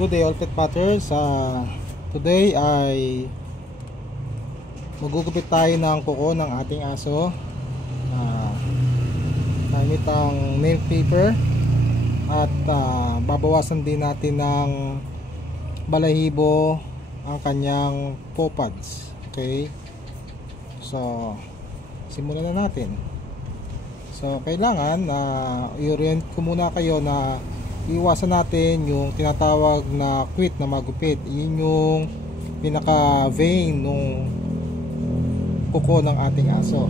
Good day all pet patters. Today ay magugupit tayo ng kuko ng ating aso. Gamit ang nail paper at babawasan din natin ng balahibo ang kanyang paw pads. Okay, so simulan na natin. So kailangan i-orient ko muna kayo na iwasan natin yung tinatawag na quit na magupit. Yun yung pinaka vein nung kuko ng ating aso,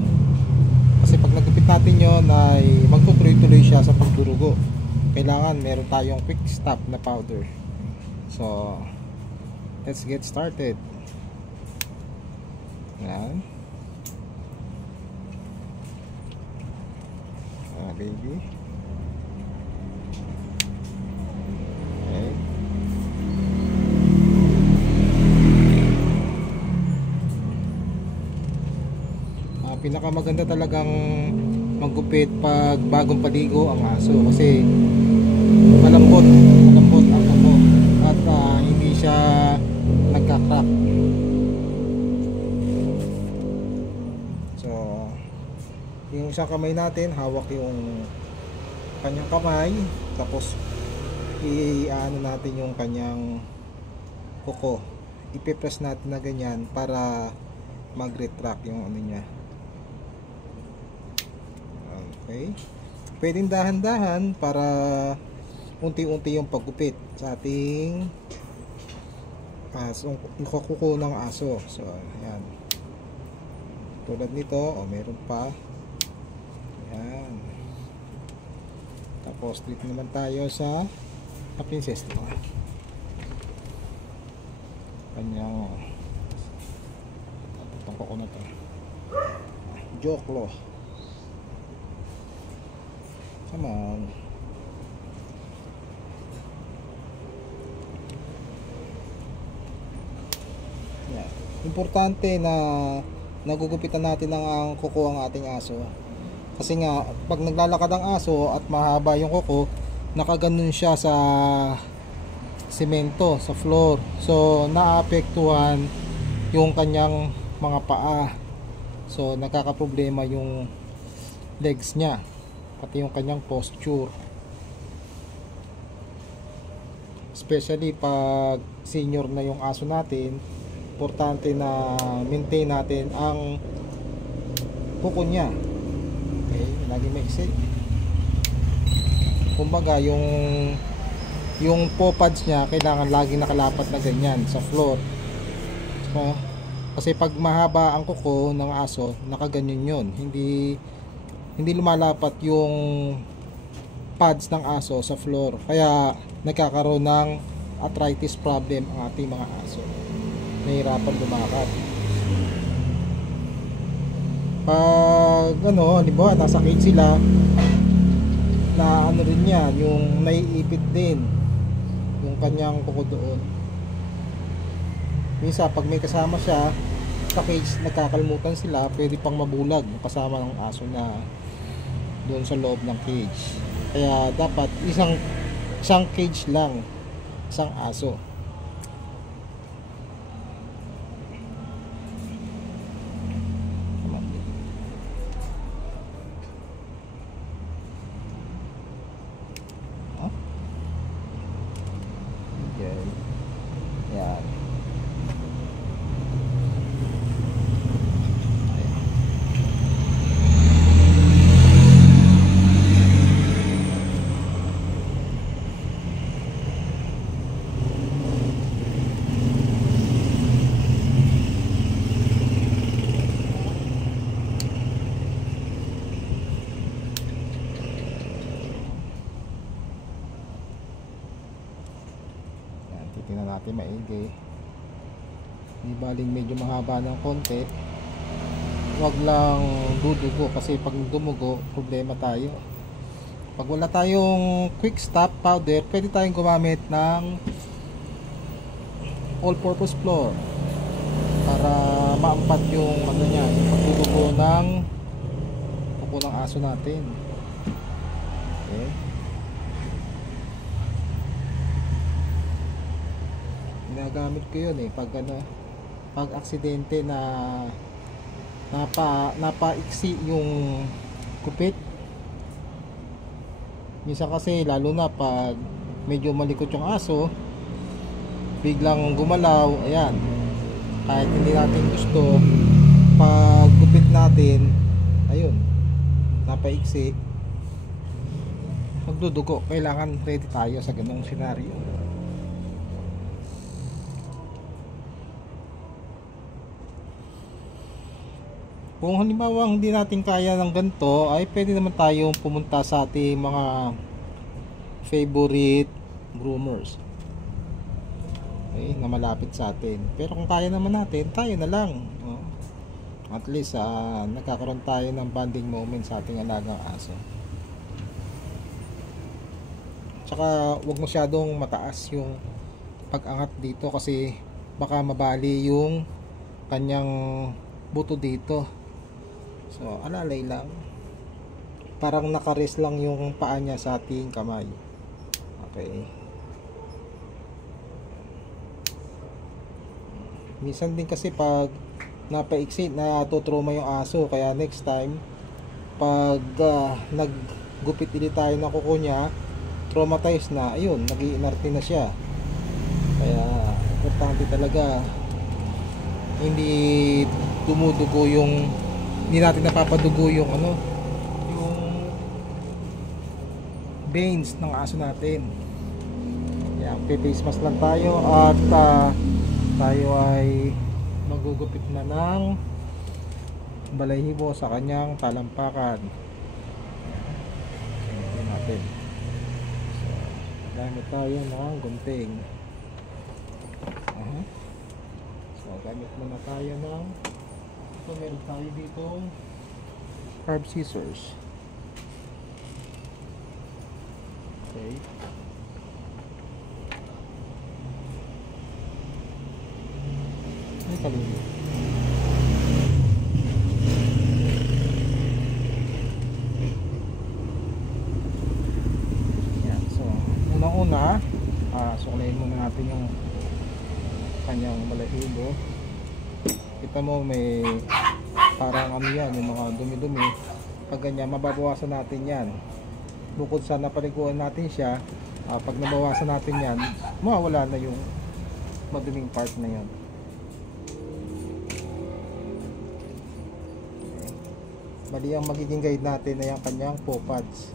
kasi pag nagupit natin yon ay magtutuloy-tuloy siya sa pagdurugo. Kailangan meron tayong quick stop na powder. So let's get started. Yan, baby. Pinakamaganda talagang maggupit pag bagong paligo ang aso, kasi malambot ang kuko at hindi siya nagka-crack. So yung isang kamay natin hawak yung kanyang kamay, tapos i-ano natin yung kanyang kuko, ipe-press natin na ganyan para mag-retract yung ano niya. Okay, pwedeng dahan-dahan para unti-unti yung paggupit sa ating kuko ng aso. So ayan, tulad nito, meron pa. Ayan, tapos dito naman tayo sa princess ito, kanyang itong kuko na to, joklo. Come on. Yeah. Importante na nagugupitan natin ang kuko ang ating aso, kasi nga pag naglalakad ang aso at mahaba yung kuko, nakaganon siya sa semento, sa floor. So naapektuhan yung kanyang mga paa. So nagkakaproblema yung legs niya, pati yung kanyang posture, especially pag senior na yung aso natin. Importante na maintain natin ang kuko niya. Okay, lagi may exit. Kumbaga yung paw pads niya kailangan lagi nakalapat na ganyan sa floor. So, kasi pag mahaba ang kuko ng aso, nakaganyan yun, hindi lumalapat yung pads ng aso sa floor, kaya nagkakaroon ng arthritis problem ang ating mga aso, nahihirapan lumakad. Pag halimbawa nasa cage sila, na rin yan, yung naiipit din yung kanyang kuko doon. Minsan pag may kasama siya sa cage, nagkakalmutan sila, pwede pang mabulag yung kasama ng aso na doon sa loob ng cage. Kaya dapat isang cage lang, isang aso. Okay. Yan. Tingnan natin maigi. Di baling medyo mahaba ng konti, wag lang dudugo, kasi pag dumugo problema tayo. Pag wala tayong quick stop powder, pwede tayong gumamit ng all purpose floor para maampat yung niya, yung pagdudugo ng kuko ng aso natin. Okay. ginagamit ko yun eh, pag ano, pag aksidente na napaiksi yung kupit. Minsan kasi lalo na pag medyo malikot yung aso, biglang gumalaw, ayan, kahit hindi natin gusto, pag gupit natin, ayun, napaiksi, magdudugo. Kailangan ready tayo sa ganung senaryo. Kung halimbawa hindi natin kaya ng ganito, ay pwede naman tayong pumunta sa ating mga favorite groomers, okay, na malapit sa atin. Pero kung kaya naman natin, tayo na lang, oh. At least nagkakaroon tayo ng bonding moment sa ating alagang aso. Tsaka wag masyadong mataas yung pag-angat dito kasi baka mabali yung kanyang buto dito. So alalay lang, parang nakares lang yung paa niya sa ating kamay. Okay, minsan din kasi pag napaiksi, natutroma yung aso, kaya next time pag naggupit ulit tayo ng kuko niya, traumatized na, ayun, nag-iinarte na siya. Kaya importante talaga hindi dumudugo yung, hindi natin napapadugo yung ano, yung veins ng aso natin. Kaya face mask lang tayo at tayo ay magugupit na ng balahibo sa kanyang talampakan. Ito natin. So, gamit tayo ng gunting. So, gamit muna tayo ng, ito meron tayo dito carb scissors. Okay. Ini kali ini. Yan. So, unang-una, suklayin muna natin yung kanyang balahibo. Kita mo may parang ano yan, yung mga dumi-dumi. Pag ganyan, mababawasan natin yan. Bukod sa napaliguan natin siya, pag nabawasan natin yan, mawawala na yung maduming part na yan. Bali ang magiging guide natin na yung kanyang paw pads.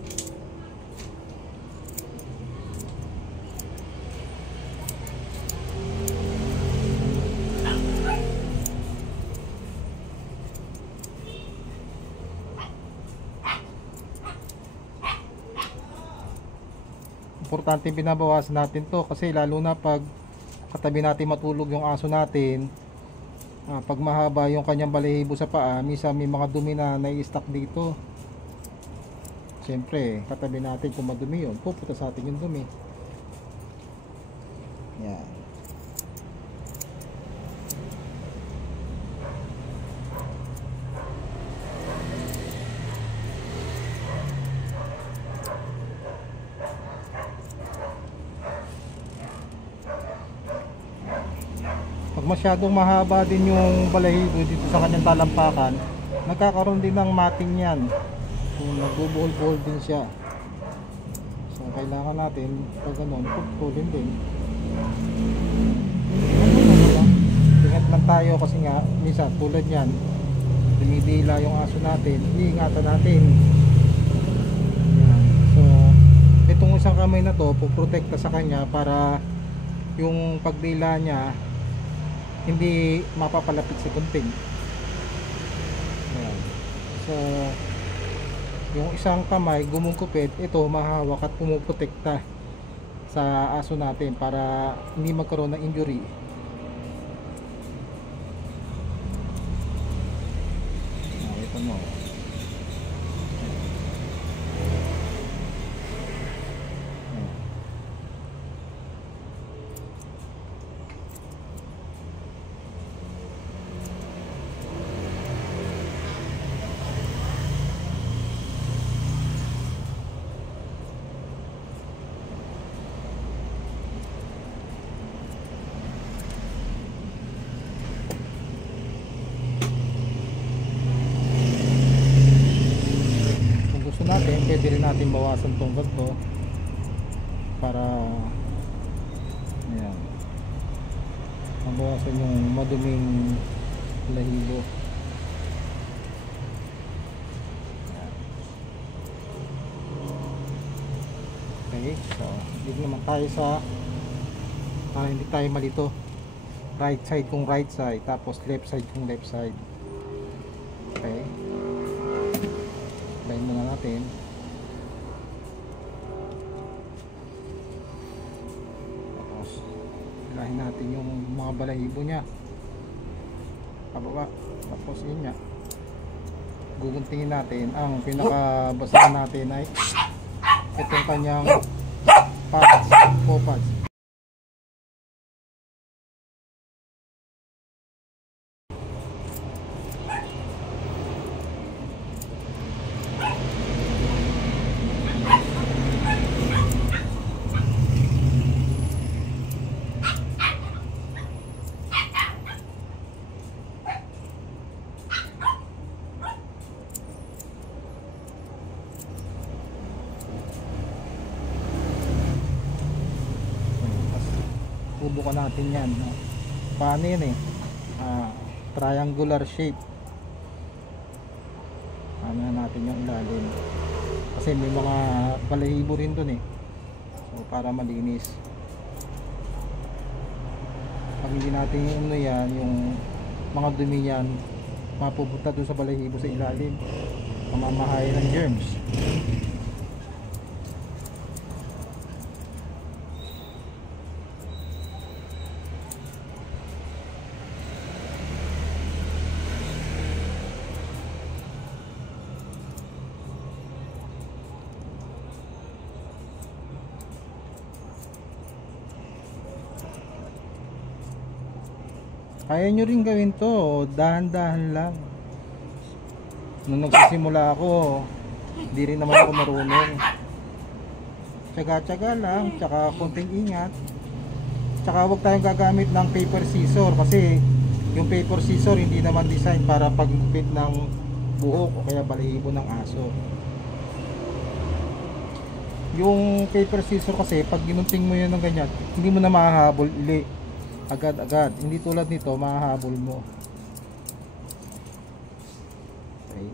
Importante binabawasan natin to kasi lalo na pag katabi natin matulog yung aso natin, pag mahaba yung kanyang balahibo sa paa, minsan may mga dumi na nai-stuck dito. Siyempre katabi natin, kung madumi yun, pupunta sa atin yung dumi. Yan. Pag masyadong mahaba din yung balahibo dito sa kanyang talampakan, nagkakaroon din ng matting yan. Kung nagbubuhol-buhol din siya. So kailangan natin pag ganun, putulin din. Ingat lang tayo kasi nga minsan tulad yan, dumidila yung aso natin, iingatan natin. Yan. So itong isang kamay na to, puprotekta sa kanya para yung pagdila niya hindi mapapalapit sa gunting. Ayan. So yung isang kamay gumugupit, ito mahawak at pumuprotekta sa aso natin para hindi magkaroon ng injury. Ito mo. pwede rin natin bawasan tong ganito para ayan, mabawasan yung maduming balahibo. Okay, so dito naman tayo sa para hindi tayo malito, right side kung right side, tapos left side kung left side. Okay, line muna natin. Tapos ilahin natin yung mga balahibo nya pababa, tapos yun nga guguntingin natin. Ang pinakabasahan natin ay itong kanyang pads, pads. Bubukan natin yan, no? Paano yun eh, triangular shape. Ano natin yung ilalim kasi may mga balahibo rin dun eh, so para malinis. Pag hindi natin yung ano yan, yung mga dumi yan mapupunta dun sa balahibo sa ilalim, mamamahay ng germs. Kaya nyo rin gawin to, dahan-dahan lang. Nung nagsisimula ako, hindi rin naman ako marunong. Tsaga-tsaga lang, tsaka konting ingat. Tsaka huwag tayong gagamit ng paper scissor kasi yung paper scissor hindi naman design para paggupit ng buhok o kaya balahibo ng aso. Yung paper scissor kasi pag ginunting mo yun ng ganyan, hindi mo na mahahabol agad-agad. Hindi tulad nito, mahahabol mo. Okay.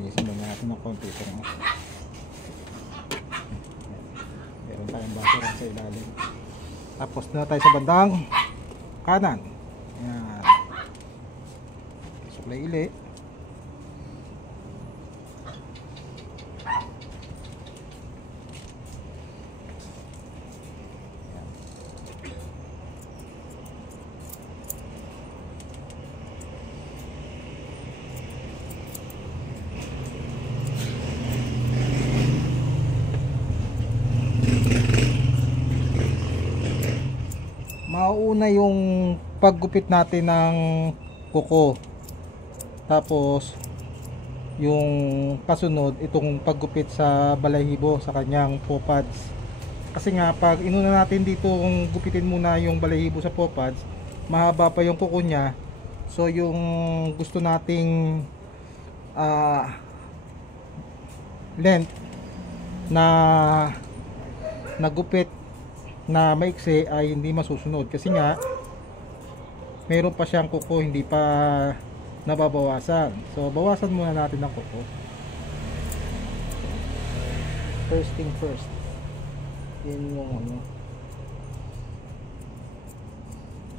Bilisan mo natin ng konti ito. Meron tayong basura sa ilalim. Tapos na tayo sa bandang kanan. Ayan. Suklay ili. Mauuna yung paggupit natin ng kuko, tapos yung kasunod itong paggupit sa balahibo sa kanyang paw pads. Kasi nga pag inuna natin dito kung gupitin muna yung balahibo sa paw pads, mahaba pa yung kuko nya. So yung gusto nating length na nagupit na maiksi ay hindi masusunod kasi nga meron pa siyang kuko hindi pa nababawasan. So bawasan muna natin ng kuko. First thing first, yun yung ano.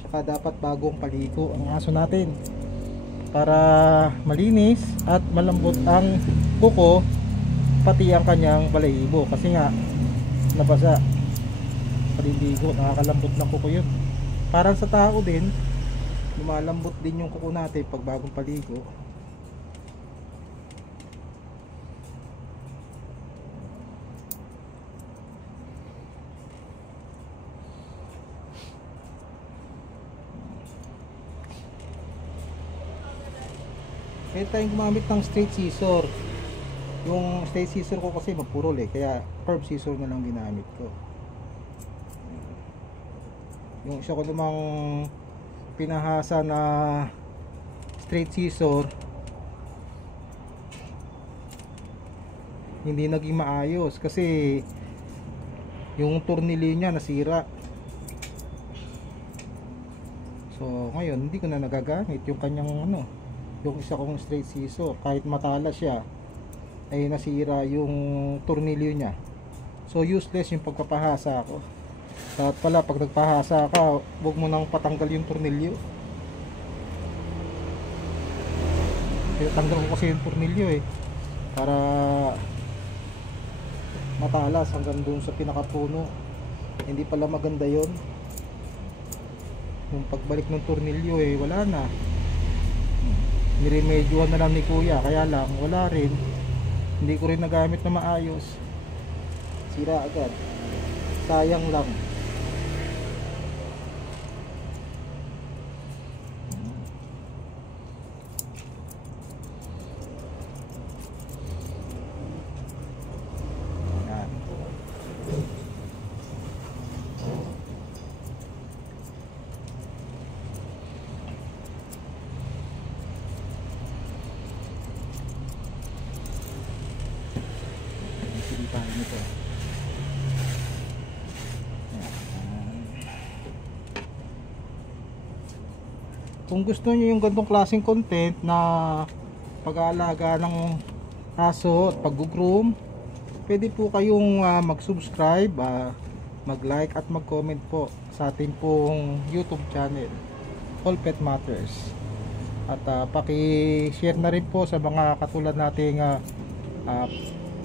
Tsaka dapat bagong paligo ang aso natin para malinis at malambot ang kuko pati ang kanyang balahibo kasi nga nabasa. Paliligo, nakakalambot ng kuko yun. Parang sa tao din, lumalambot din yung kuko natin pag bagong paligo. Pwede tayong gumamit ng straight scissor. Yung straight scissor ko kasi mapurol kaya curve scissor na lang ginamit ko. Yung isa ko namang pinahasa na straight scissor, hindi naging maayos kasi yung tornilyo niya nasira. So ngayon hindi ko na nagagamit yung kanyang yung isa kong straight scissor. Kahit matala siya ay nasira yung tornilyo niya. So useless yung pagpapahasa ko. Dapat pala pag nagpahasa ka, huwag mo nang patanggal yung tornilyo. Kaya tanggal ko kasi yung tornilyo para matalas hanggang dun sa pinakapuno. Hindi pala maganda yon. Yung pagbalik ng tornilyo wala na. Niremedyohan na lang ni kuya, kaya lang wala rin. Hindi ko rin nagamit na maayos. Sira agad. Sayang lang. Tayo nito. Kung gusto niyo yung ganitong klaseng content na pag-aalaga ng aso at pag-groom, pwede po kayong mag-subscribe, mag-like at mag-comment po sa ating pong YouTube channel, All Pet Matters. At paki-share na rin po sa mga katulad nating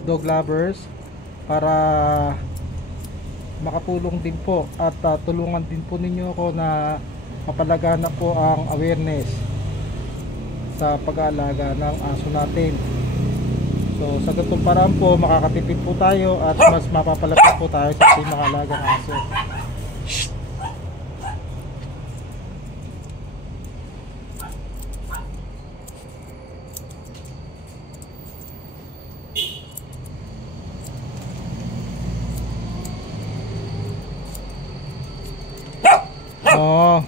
dog lovers para makatulong din po at tulungan din po ninyo ako na mapalaganap po ang awareness sa pag-aalaga ng aso natin. So sa ganitong paraan po makakatipid po tayo at mas mapapalapit po tayo sa ating mga alagang aso. Oh.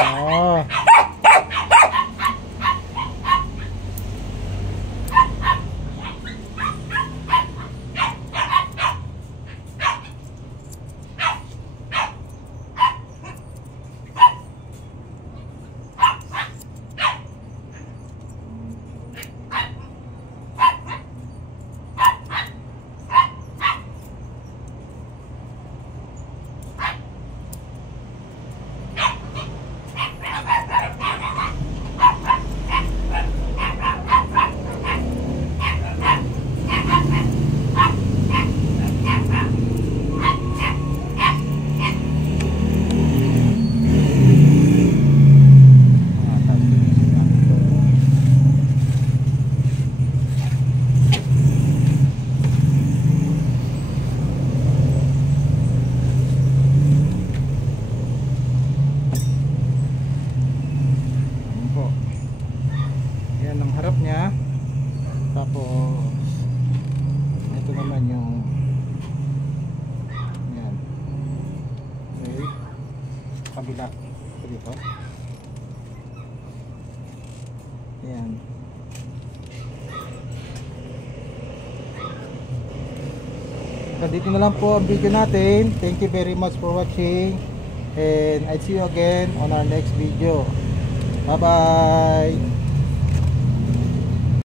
Oh. harap niya. Tapos ito naman yung yan. Okay. Kabila. Ito dito. Yan. Dito na lang po ang video natin. Thank you very much for watching, and I'll see you again on our next video. Bye bye.